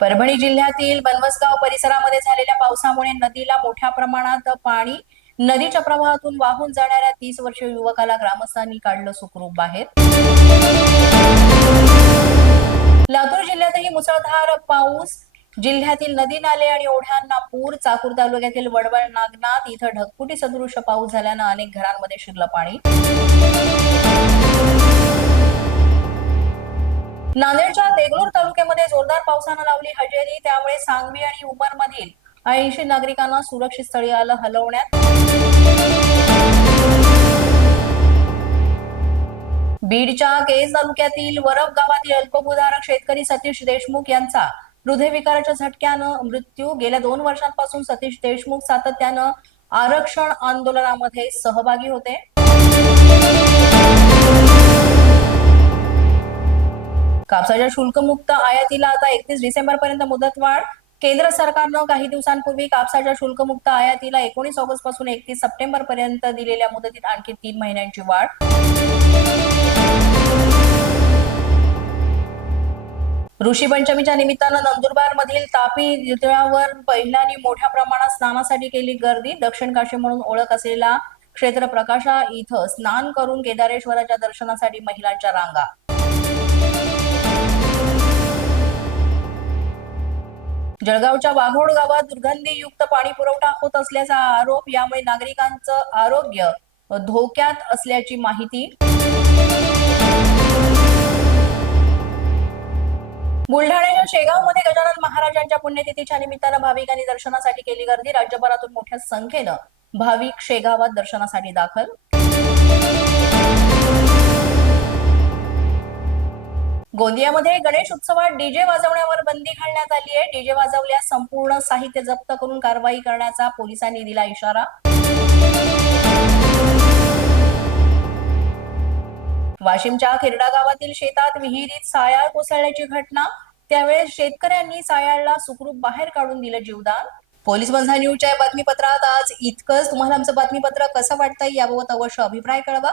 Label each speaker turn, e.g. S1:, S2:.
S1: परभणी जिल्ह्यातील बनवसगाव परिसरामध्ये झालेल्या पावसामुळे नदीला मोठ्या प्रमाणात पाणी नदीच्या प्रवाहातून वाहून जाणाऱ्या तीस वर्ष युवकाला ग्रामस्थांनी काढलं सुखरूप बाहेर. लातूर जिल्ह्यातही मुसळधार पाऊस जिल्ह्यातील नदी नाले आणि ओढ्यांना पूर चाकूर तालुक्यातील वडवळ नागनाथ इथं ढगफुटी सदृश पाऊस झाल्यानं अनेक घरांमध्ये शिरलं पाणी. नांदेडच्या देगलूर पावसानं लावली हजेरी त्यामुळे सांगवी आणि उमरमधील ऐंशी नागरिकांना सुरक्षित स्थळी आलं हलवण्यात. बीडच्या केज तालुक्यातील वरब गावातील अल्पभूधारक शेतकरी सतीश देशमुख यांचा हृदयविकाराच्या झटक्यानं मृत्यू. गेल्या दोन वर्षांपासून सतीश देशमुख सातत्यानं आरक्षण आंदोलनामध्ये सहभागी होते. कापसाच्या शुल्कमुक्त आयातीला आता एकतीस डिसेंबर पर्यंत मुदतवाढ. केंद्र सरकारनं काही दिवसांपूर्वी कापसाच्या शुल्कमुक्त आयातीला एकोणीस ऑगस्टपासून एकतीस सप्टेंबर पर्यंत दिलेल्या मुदतीत आणखी तीन महिन्यांची वाढ. ऋषी पंचमीच्या निमित्तानं नंदुरबार मधील तापी तळावर पहिल्यानी मोठ्या प्रमाणात स्नानासाठी केली गर्दी. दक्षिण काशी म्हणून ओळख असलेला क्षेत्र प्रकाशा इथं स्नान करून केदारेश्वराच्या दर्शनासाठी महिलांच्या रांगा. जळगावच्या वाघोड गावात दुर्गंधीयुक्त पाणी पुरवठा होत असल्याचा आरोप यामुळे नागरिकांचं आरोग्य धोक्यात असल्याची माहिती. बुलढाण्याच्या शेगावमध्ये गजानन महाराजांच्या पुण्यतिथीच्या निमित्तानं भाविकांनी दर्शनासाठी केली गर्दी. राज्यभरातून मोठ्या संख्येनं भाविक शेगावात दर्शनासाठी दाखल. गोंदियामध्ये गणेश उत्सवात डीजे वाजवण्यावर बंदी घालण्यात आली आहे. डीजे वाजवल्यास संपूर्ण साहित्य जप्त करून कारवाई करण्याचा पोलिसांनी दिला इशारा. वाशिमच्या खिरडा गावातील शेतात विहिरीत सायाळ कोसळल्याची घटना. त्यावेळेस शेतकऱ्यांनी सायाळला सुखरूप बाहेर काढून दिलं जीवदान. पोलीस बंधा न्यूजच्या बातमीपत्रात आज इतकंच. तुम्हाला आमचं बातमीपत्र कसं वाटतंय याबाबत अवश्य अभिप्राय कळवा.